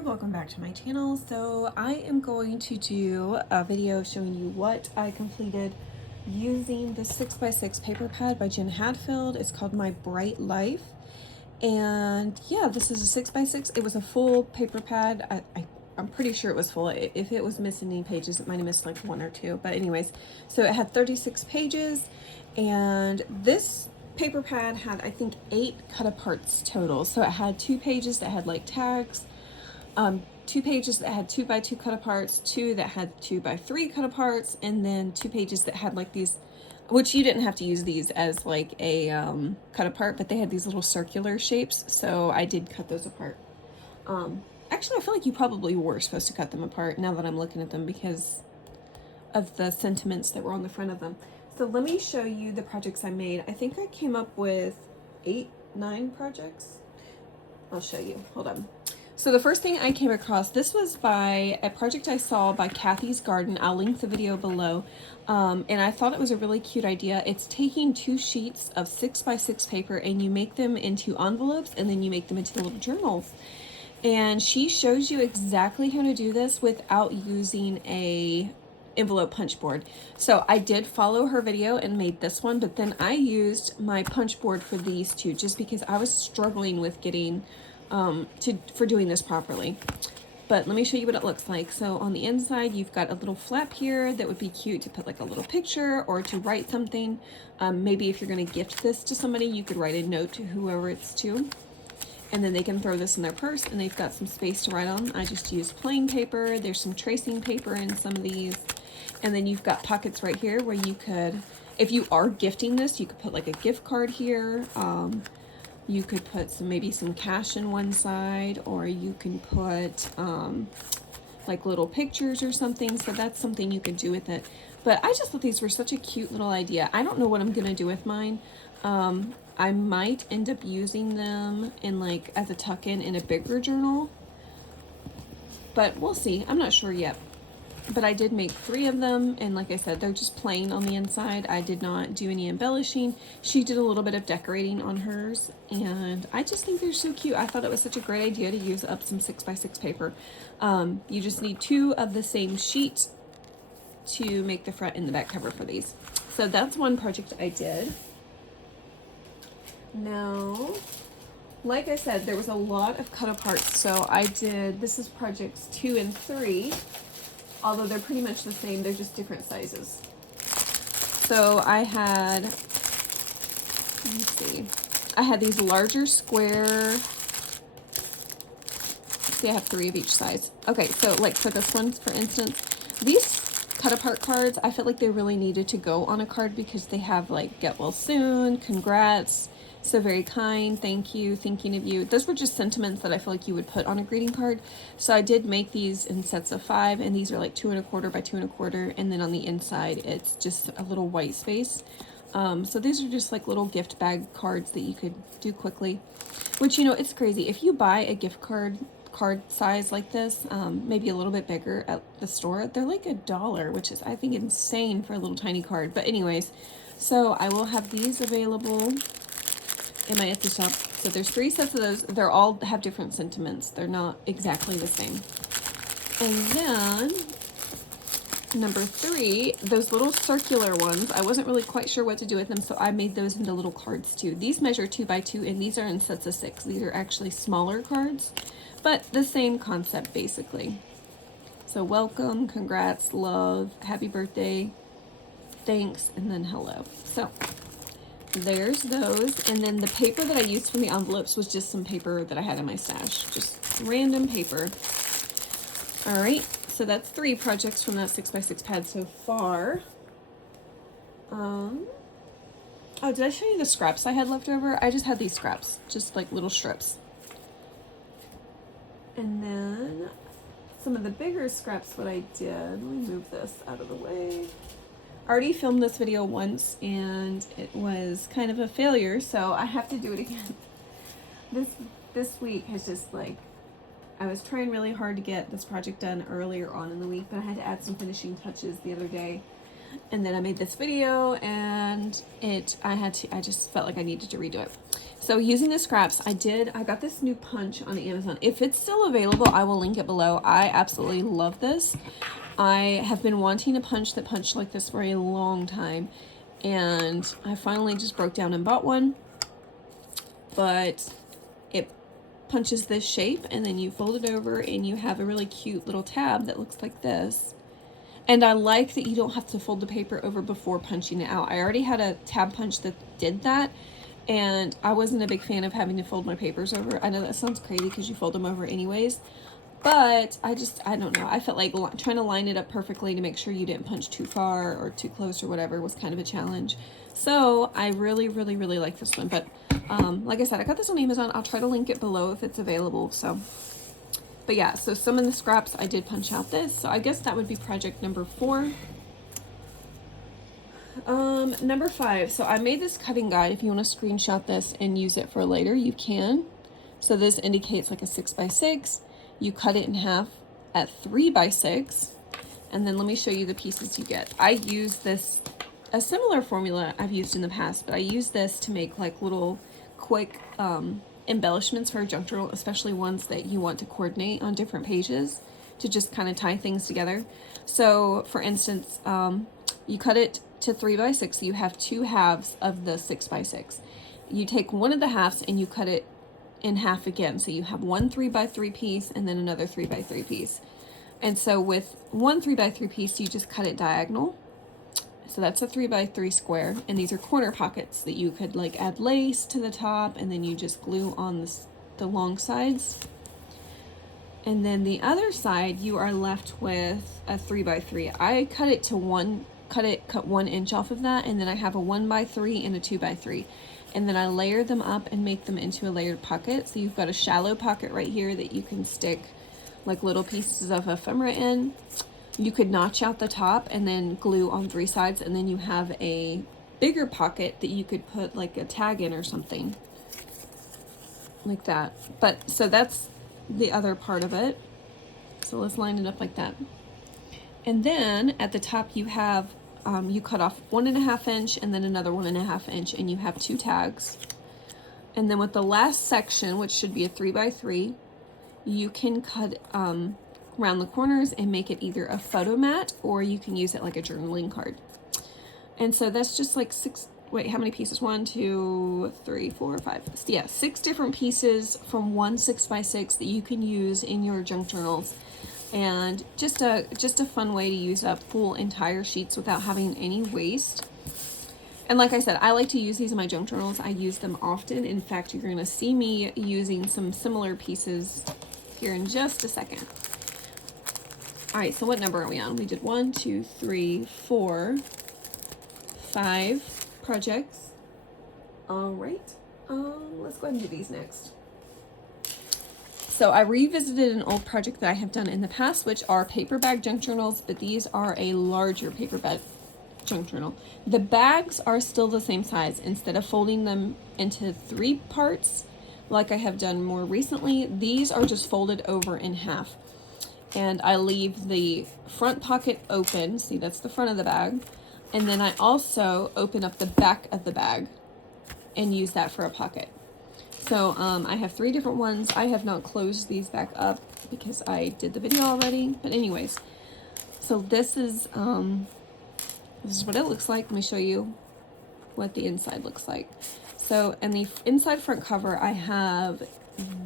there, welcome back to my channel. So I am going to do a video showing you what I completed using the 6x6 paper pad by Jen Hadfield. It's called My Bright Life. And yeah, this is a 6x6. It was a full paper pad. I'm pretty sure it was full. If it was missing any pages, it might have missed like one or two. But anyways, so it had 36 pages, and this paper pad had, I think, 8 cut aparts total. So it had 2 pages that had like tags, 2 pages that had 2x2 cut aparts, 2 that had 2x3 cut aparts, and then 2 pages that had like these, which you didn't have to use these as like a cut apart, but they had these little circular shapes, so I did cut those apart. Actually, I feel like you probably were supposed to cut them apart now that I'm looking at them because of the sentiments that were on the front of them. So let me show you the projects I made. I think I came up with 9 projects. I'll show you. Hold on. So the first thing I came across, this was by a project I saw by Cathys Garden. I'll link the video below. And I thought it was a really cute idea. It's taking 2 sheets of 6x6 paper and you make them into envelopes and then you make them into little journals. And she shows you exactly how to do this without using a envelope punch board. So I did follow her video and made this one, but then I used my punch board for these two just because I was struggling with getting for doing this properly. But let me show you what it looks like. So on the inside, you've got a little flap here that would be cute to put like a little picture or to write something. Maybe if you're going to gift this to somebody, you could write a note to whoever it's to. And then they can throw this in their purse and they've got some space to write on. I just used plain paper. There's some tracing paper in some of these. And then you've got pockets right here where you could, if you are gifting this, you could put like a gift card here. You could put maybe some cash in one side, or you can put like little pictures or something. So that's something you could do with it. But I just thought these were such a cute little idea. I don't know what I'm gonna do with mine. I might end up using them in like as a tuck-in in a bigger journal, but we'll see. I'm not sure yet. But I did make 3 of them, and like I said, they're just plain on the inside. I did not do any embellishing. She did a little bit of decorating on hers, and I just think they're so cute. I thought it was such a great idea to use up some 6x6 paper. You just need 2 of the same sheet to make the front and the back cover for these. So that's one project I did. Now, like I said, there was a lot of cut aparts, so I did, this is projects 2 and 3. Although they're pretty much the same, they're just different sizes. So I had, let me see, I had these larger square, see I have 3 of each size. Okay, so like for this one, for instance, these cut apart cards, I felt like they really needed to go on a card because they have like get well soon, congrats, so very kind, thank you, thinking of you. Those were just sentiments that I feel like you would put on a greeting card. So I did make these in sets of 5, and these are like 2 1/4 by 2 1/4, and then on the inside it's just a little white space. So these are just like little gift bag cards that you could do quickly, which, you know, it's crazy. If you buy a gift card size like this, maybe a little bit bigger at the store, they're like $1, which is, I think, insane for a little tiny card. But anyways, so I will have these available in my Etsy shop. So there's 3 sets of those. They're all have different sentiments. They're not exactly the same. And then number 3, those little circular ones, I wasn't really quite sure what to do with them, so I made those into little cards too. These measure 2 by 2, and these are in sets of 6. These are actually smaller cards, but the same concept basically. So welcome, congrats, love, happy birthday, thanks, and then hello. So there's those. And then the paper that I used for the envelopes was just some paper that I had in my stash, just random paper. All right, so that's 3 projects from that 6x6 pad so far. Oh, did I show you the scraps I had left over? I just had these scraps, just like little strips. And then some of the bigger scraps, what I did, let me move this out of the way. I already filmed this video once and it was kind of a failure, so I have to do it again. This week has just like, I was trying really hard to get this project done earlier on in the week, but I had to add some finishing touches the other day. And then I made this video, and I just felt like I needed to redo it. So using the scraps, I got this new punch on Amazon. If it's still available, I will link it below. I absolutely love this. I have been wanting a punch that punched like this for a long time, and I finally just broke down and bought one. But it punches this shape, and then you fold it over, and you have a really cute little tab that looks like this. And I like that you don't have to fold the paper over before punching it out. I already had a tab punch that did that, and I wasn't a big fan of having to fold my papers over. I know that sounds crazy because you fold them over anyways, but I don't know. I felt like trying to line it up perfectly to make sure you didn't punch too far or too close or whatever was kind of a challenge. So I really, really, really like this one. But like I said, I got this on Amazon. I'll try to link it below if it's available. But yeah, so some of the scraps I did punch out this. So I guess that would be project number 4. Number 5. So I made this cutting guide. If you want to screenshot this and use it for later, you can. So this indicates like a 6x6. You cut it in half at 3x6. And then let me show you the pieces you get. I use this, a similar formula I've used in the past, but I use this to make like little quick, embellishments for a junk journal, especially ones that you want to coordinate on different pages to just kind of tie things together. So for instance, you cut it to 3x6, so you have 2 halves of the 6x6. You take one of the halves and you cut it in half again, so you have one 3x3 piece and then another 3x3 piece. And so with one 3x3 piece, you just cut it diagonal. So that's a 3x3 square, and these are corner pockets that you could like add lace to the top, and then you just glue on the long sides. And then the other side, you are left with a 3x3. I cut 1 inch off of that, and then I have a 1x3 and a 2x3. And then I layer them up and make them into a layered pocket. So you've got a shallow pocket right here that you can stick like little pieces of ephemera in. You could notch out the top and then glue on 3 sides, and then you have a bigger pocket that you could put like a tag in or something like that. But so that's the other part of it. So let's line it up like that. And then at the top you have you cut off 1.5 inch and then another 1.5 inch, and you have 2 tags. And then with the last section, which should be a 3x3, you can cut around the corners and make it either a photo mat, or you can use it like a journaling card. And so that's just like 6, wait, how many pieces? 1, 2, 3, 4, 5. Yeah, 6 different pieces from one 6x6 that you can use in your junk journals. And just a fun way to use up full entire sheets without having any waste. And like I said, I like to use these in my junk journals. I use them often. In fact, you're going to see me using some similar pieces here in just a second. All right, so what number are we on? We did 1, 2, 3, 4, 5 projects. All right, let's go ahead and do these next. So I revisited an old project that I have done in the past, which are paper bag junk journals, but these are a larger paper bag junk journal. The bags are still the same size. Instead of folding them into 3 parts, like I have done more recently, these are just folded over in half. And I leave the front pocket open. See, that's the front of the bag. And then I also open up the back of the bag and use that for a pocket. So I have 3 different ones. I have not closed these back up because I did the video already. But anyways, so this is what it looks like. Let me show you what the inside looks like. So in the inside front cover, I have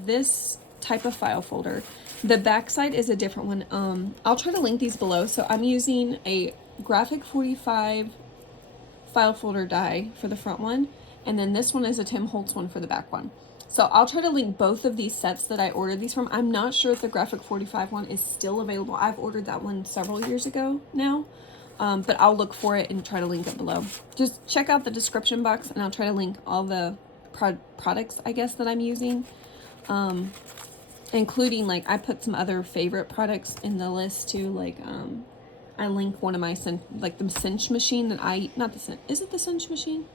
this type of file folder. The back side is a different one. I'll try to link these below. So I'm using a graphic 45 file folder die for the front one, and then this one is a Tim Holtz one for the back one. So I'll try to link both of these sets that I ordered these from. I'm not sure if the graphic 45 one is still available. I've ordered that one several years ago now, but I'll look for it and try to link it below. Just check out the description box, and I'll try to link all the products, I guess, that I'm using. Including, like, I put some other favorite products in the list too. Like, I link one of my the cinch machine that is it the cinch machine?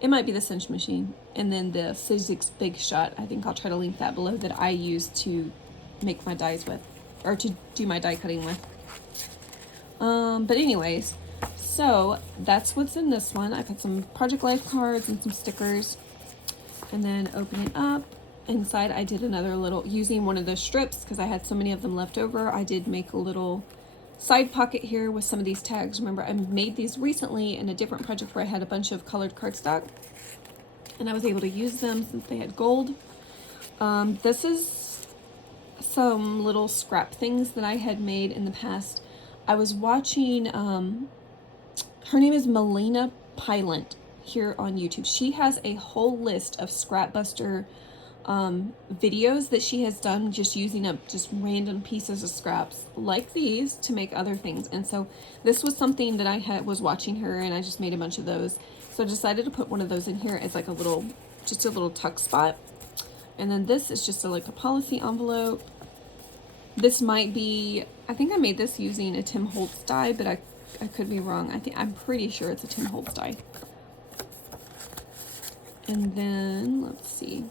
It might be the cinch machine. And then the Sizzix Big Shot, I think I'll try to link that below, that I use to make my dies with, or to do my die cutting with. But anyways, So that's what's in this one. I put some Project Life cards and some stickers, and then open it up. Inside I did another little, using one of those strips because I had so many of them left over, I did make a little side pocket here with some of these tags. Remember, I made these recently in a different project where I had a bunch of colored cardstock and I was able to use them since they had gold. This is some little scrap things that I had made in the past. I was watching, her name is Melina Pylant here on YouTube. She has a whole list of Scrapbuster videos that she has done, just using up just random pieces of scraps like these to make other things. And so this was something that I was watching her, and I just made a bunch of those. So I decided to put one of those in here as like a little, just a little tuck spot. And then this is just like a policy envelope. This might be, I think I made this using a Tim Holtz die, but I could be wrong. I'm pretty sure it's a Tim Holtz die. And then let's see.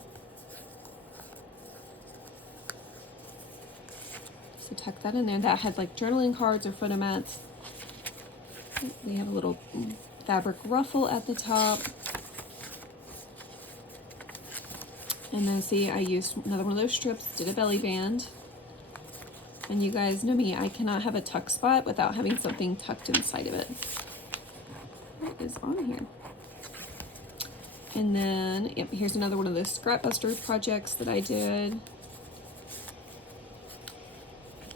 So tuck that in there. That had like journaling cards or photo mats. We have a little fabric ruffle at the top. And then see, I used another one of those strips, did a belly band. And you guys know me, I cannot have a tuck spot without having something tucked inside of it. What is on here? And then, yep, here's another one of those Scrapbuster projects that I did.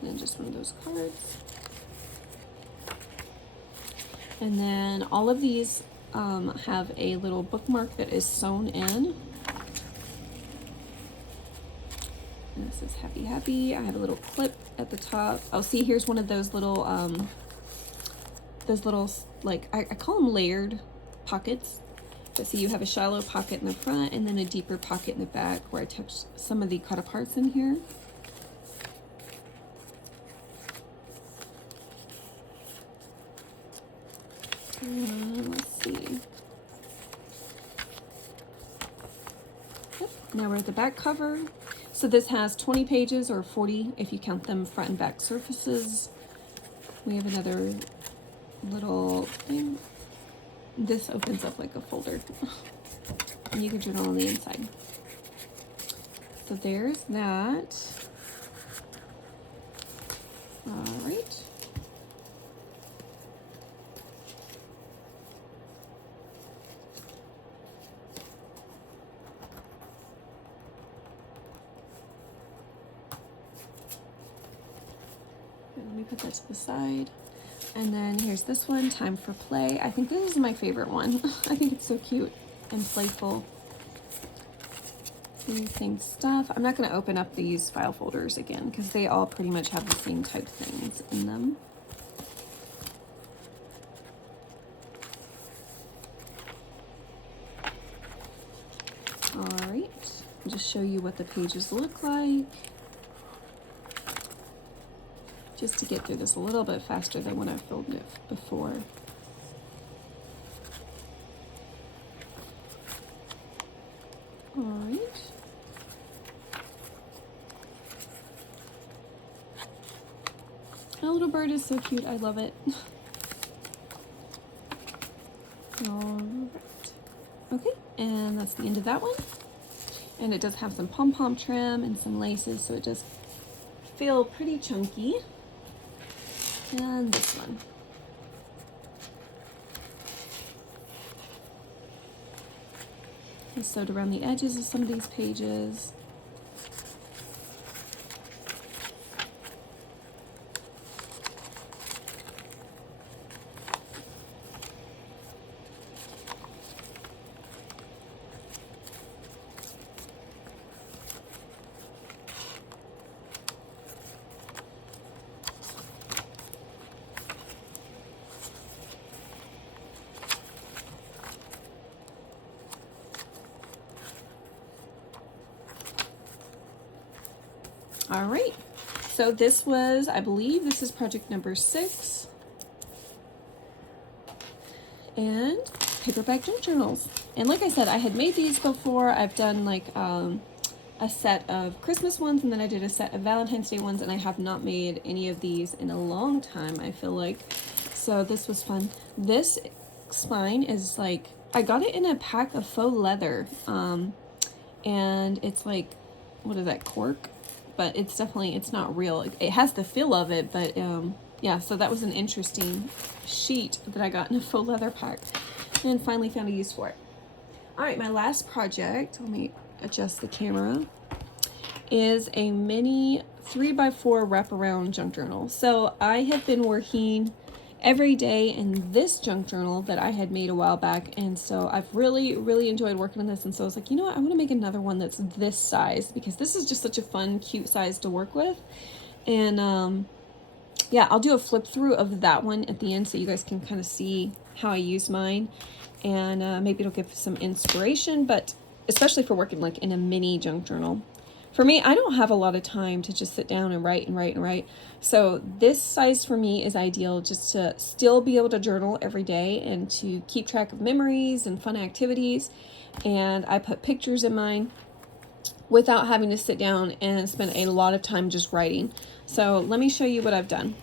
And then just one of those cards. And then all of these have a little bookmark that is sewn in. And this is Happy Happy. I have a little clip at the top. Oh, see, here's one of those little, like, I call them layered pockets. But see, you have a shallow pocket in the front and then a deeper pocket in the back where I tucked some of the cut aparts in here. Let's see. Yep. Now we're at the back cover. So this has 20 pages, or 40 if you count them front and back surfaces. We have another little thing. This opens up like a folder. And you can journal on the inside. So there's that. All right. Let me put that to the side. And then here's this one, Time for Play. I think this is my favorite one. I think it's so cute and playful. Same stuff. I'm not going to open up these file folders again because they all pretty much have the same type things in them. All right, I'll just show you what the pages look like. Just to get through this a little bit faster than when I filmed it before. All right. That little bird is so cute. I love it. All right. Okay, and that's the end of that one. And it does have some pom-pom trim and some laces, so it does feel pretty chunky. And this one. I sewed around the edges of some of these pages. All right, so this was, I believe this is project number 6. And paperback junk journals. And like I said, I had made these before. I've done like a set of Christmas ones, and then I did a set of Valentine's Day ones, and I have not made any of these in a long time, I feel like. So this was fun. This spine is like, I got it in a pack of faux leather, and it's like, what is that, cork? But it's definitely, it's not real. It has the feel of it, but yeah, so that was an interesting sheet that I got in a faux leather pack and finally found a use for it. All right, my last project, let me adjust the camera, is a mini 3x4 wraparound junk journal. So I have been working every day in this junk journal that I had made a while back, and so I've really enjoyed working on this, and so I was like, you know what, I want to make another one that's this size, because this is just such a fun, cute size to work with. And yeah, I'll do a flip through of that one at the end so you guys can kind of see how I use mine, and maybe it'll give some inspiration, but especially for working like in a mini junk journal. For me, I don't have a lot of time to just sit down and write and write and write. So this size for me is ideal, just to still be able to journal every day and to keep track of memories and fun activities. And I put pictures in mine without having to sit down and spend a lot of time just writing. So let me show you what I've done.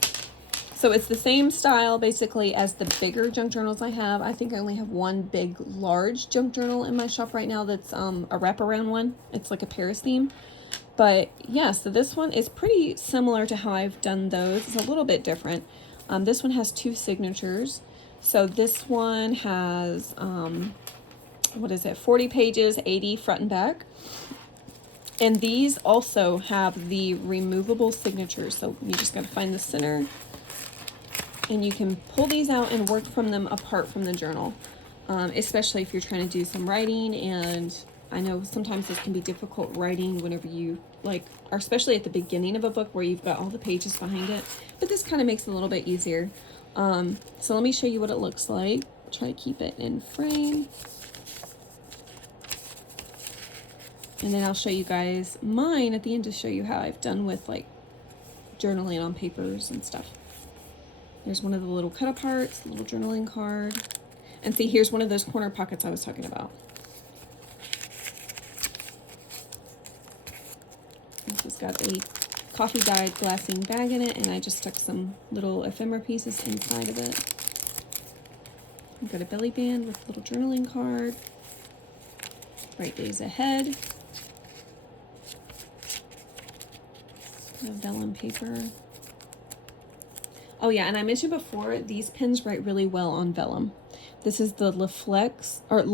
So it's the same style basically as the bigger junk journals I have. I think I only have one big large junk journal in my shop right now that's a wraparound one. It's like a Paris theme. But yeah, so this one is pretty similar to how I've done those. It's a little bit different. This one has 2 signatures. So this one has, what is it, 40 pages, 80 front and back. And these also have the removable signatures. So you just got to find the center, and you can pull these out and work from them apart from the journal, especially if you're trying to do some writing. And I know sometimes this can be difficult writing whenever you or especially at the beginning of a book where you've got all the pages behind it, but this kind of makes it a little bit easier. So let me show you what it looks like. Try to keep it in frame. And then I'll show you guys mine at the end to show you how I've done with like journaling on papers and stuff. There's one of the little cut aparts, little journaling card. And see, here's one of those corner pockets I was talking about. This has got a coffee dyed glassine bag in it, and I just stuck some little ephemera pieces inside of it. I've got a belly band with a little journaling card. Write days ahead. Vellum paper. Oh yeah, and I mentioned before, these pens write really well on vellum. This is the Le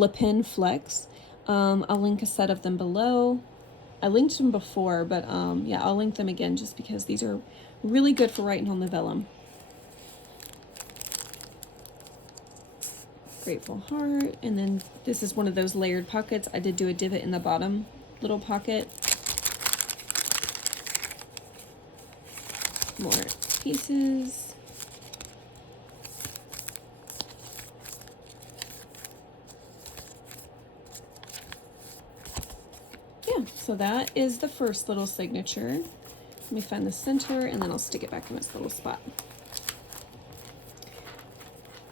Pen Flex. I'll link a set of them below. I linked them before, but yeah, I'll link them again just because these are really good for writing on the vellum. Grateful heart, and then this is one of those layered pockets. I did do a divot in the bottom little pocket. More pieces. Yeah, so that is the first little signature. Let me find the center, and then I'll stick it back in its little spot.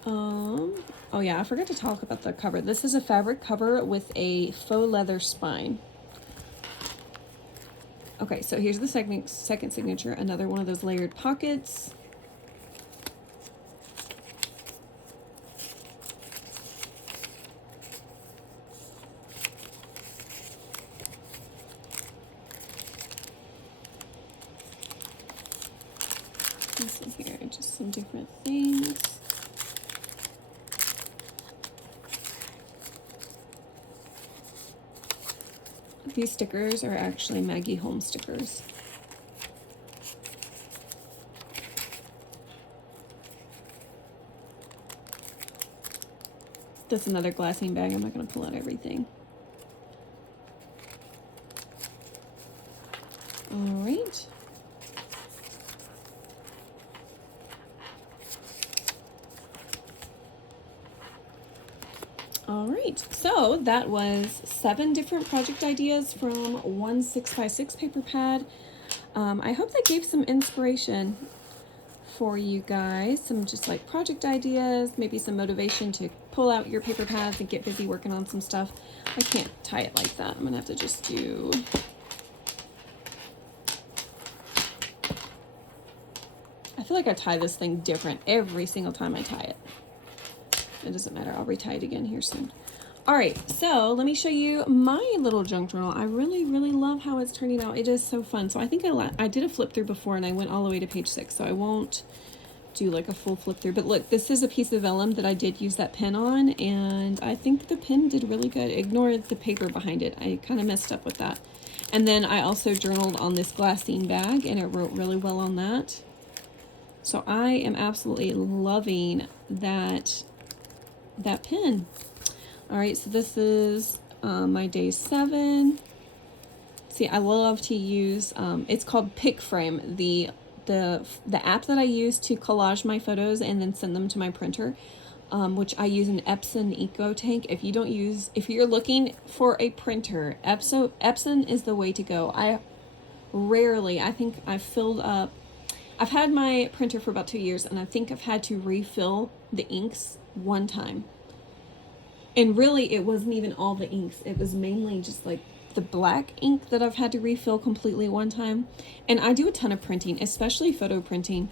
Oh yeah, I forgot to talk about the cover. This is a fabric cover with a faux leather spine. Okay, so here's the second signature, another one of those layered pockets. This in here, just some different things. These stickers are actually Maggie Holmes stickers. That's another glassine bag. I'm not going to pull out everything. All right. All right, so that was 7 different project ideas from one 6x6 paper pad. I hope that gave some inspiration for you guys, some just like project ideas, maybe some motivation to pull out your paper pads and get busy working on some stuff. I can't tie it like that. I'm gonna have to just do a I feel like I tie this thing different every single time I tie it. It doesn't matter. I'll retie it again here soon. All right, so let me show you my little junk journal. I really, really love how it's turning out. It is so fun. So I think I did a flip through before and I went all the way to page 6, so I won't do like a full flip through. But look, this is a piece of vellum that I did use that pen on, and I think the pen did really good. Ignore the paper behind it. I kind of messed up with that. And then I also journaled on this glassine bag, and it wrote really well on that. So I am absolutely loving that pen. All right, so this is my day 7. See, I love to use, it's called Pick Frame, the app that I use to collage my photos and then send them to my printer, which I use an Epson Eco Tank. If you're looking for a printer, Epson is the way to go. I think I've had my printer for about 2 years, and I think I've had to refill the inks one time. And really, it wasn't even all the inks. It was mainly just like the black ink that I've had to refill completely one time. And I do a ton of printing, especially photo printing.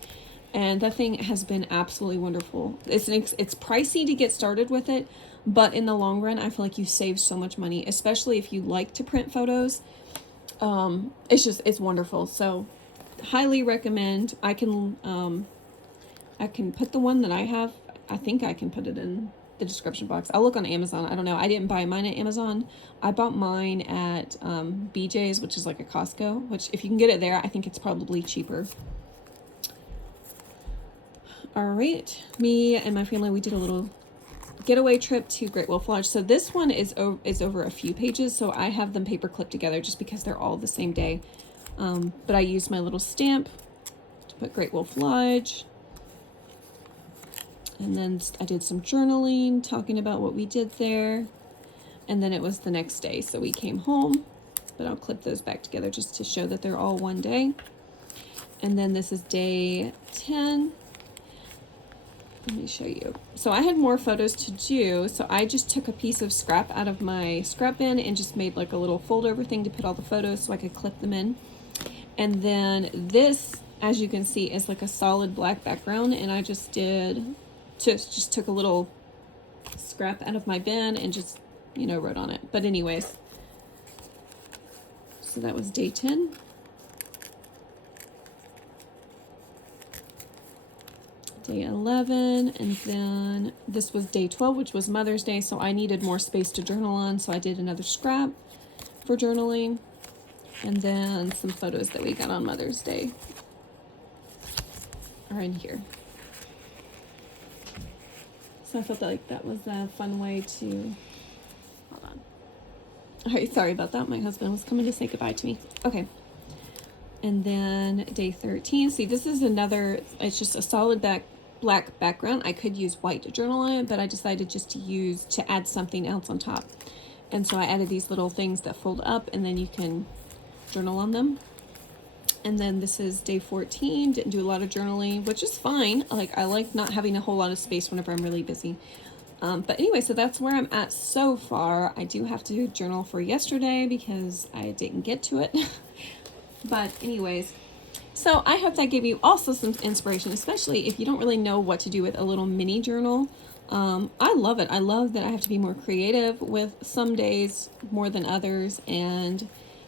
And that thing has been absolutely wonderful. It's pricey to get started with it, but in the long run, I feel like you save so much money, especially if you like to print photos. It's wonderful. So highly recommend. I can put the one that I have. I think I can put it in the description box. I'll look on Amazon. I don't know. I didn't buy mine at Amazon. I bought mine at BJ's, which is like a Costco, which if you can get it there, I think it's probably cheaper. All right. Me and my family, we did a little getaway trip to Great Wolf Lodge. So this one is over a few pages, so I have them paper clipped together just because they're all the same day. But I used my little stamp to put Great Wolf Lodge. And then I did some journaling, talking about what we did there. And then it was the next day, so we came home. But I'll clip those back together just to show that they're all one day. And then this is day 10. Let me show you. So I had more photos to do, so I just took a piece of scrap out of my scrap bin and just made like a little fold over thing to put all the photos so I could clip them in. And then this, as you can see, is like a solid black background, and I just took a little scrap out of my bin and just, wrote on it. But anyways, so that was day 10. Day 11, and then this was day 12, which was Mother's Day, so I needed more space to journal on, so I did another scrap for journaling, and then some photos that we got on Mother's Day are in here. So I felt like that was a fun way to, hold on. All right, sorry about that. My husband was coming to say goodbye to me. Okay. And then day 13. See, this is it's just a solid black background. I could use white to journal on it, but I decided just to add something else on top. And so I added these little things that fold up, and then you can journal on them. And then this is day 14. Didn't do a lot of journaling, which is fine. I like not having a whole lot of space whenever I'm really busy. But anyway, so that's where I'm at so far. I do have to journal for yesterday because I didn't get to it. But anyways, so I hope that gave you also some inspiration, especially if you don't really know what to do with a little mini journal. I love it. I love that I have to be more creative with some days more than others, and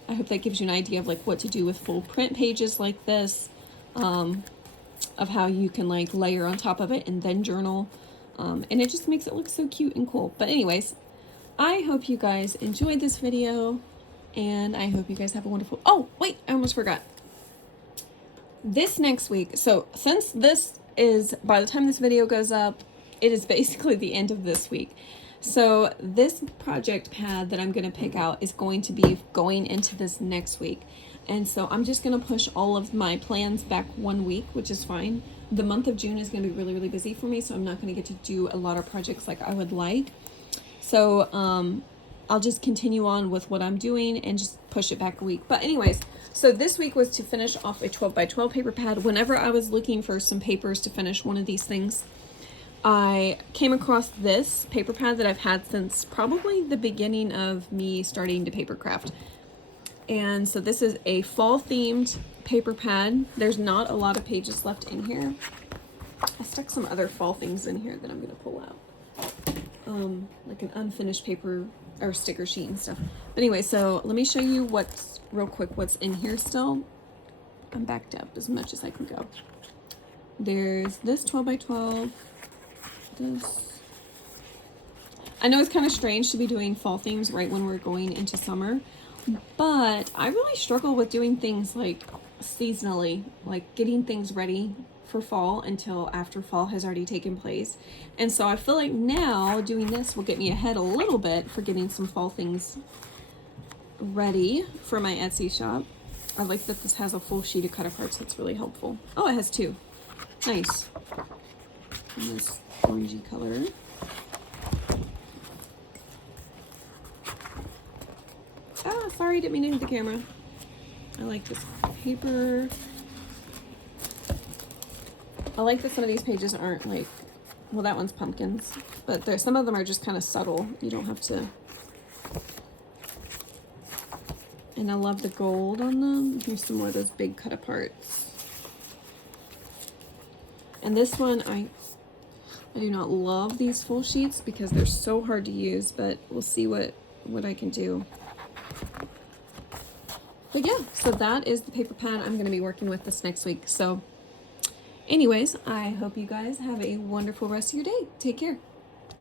I hope that gives you an idea of what to do with full print pages like this, of how you can layer on top of it and then journal. And it just makes it look so cute and cool. But anyways, I hope you guys enjoyed this video, and I hope you guys have a wonderful, oh wait, I almost forgot. This next week, so since this is, by the time this video goes up, it is basically the end of this week. So this project pad that I'm going to pick out is going to be going into this next week. And so I'm just going to push all of my plans back 1 week, which is fine. The month of June is going to be really, really busy for me, so I'm not going to get to do a lot of projects like I would like. So I'll just continue on with what I'm doing and just push it back a week. But anyways, so this week was to finish off a 12x12 paper pad. Whenever I was looking for some papers to finish one of these things, I came across this paper pad that I've had since probably the beginning of me starting to paper craft. And so this is a fall themed paper pad. There's not a lot of pages left in here. I stuck some other fall things in here that I'm gonna pull out. Like an unfinished paper or sticker sheet and stuff. But anyway, so let me show you what's real quick what's in here still. I'm backed up as much as I can go. There's this 12 by 12. This. I know it's kind of strange to be doing fall themes right when we're going into summer, but I really struggle with doing things like seasonally, like getting things ready for fall until after fall has already taken place. And so I feel like now doing this will get me ahead a little bit for getting some fall things ready for my Etsy shop. I like that this has a full sheet of cut aparts. That's really helpful. Oh, it has two. Nice. And this orangey color. Ah, sorry, didn't mean to hit the camera. I like this paper. I like that some of these pages aren't like, well, that one's pumpkins, but there's some of them are just kind of subtle. You don't have to. And I love the gold on them. Here's some more of those big cut aparts. And this one, I do not love these full sheets because they're so hard to use, but we'll see what I can do. But yeah, so that is the paper pad I'm going to be working with this next week. So anyways, I hope you guys have a wonderful rest of your day. Take care.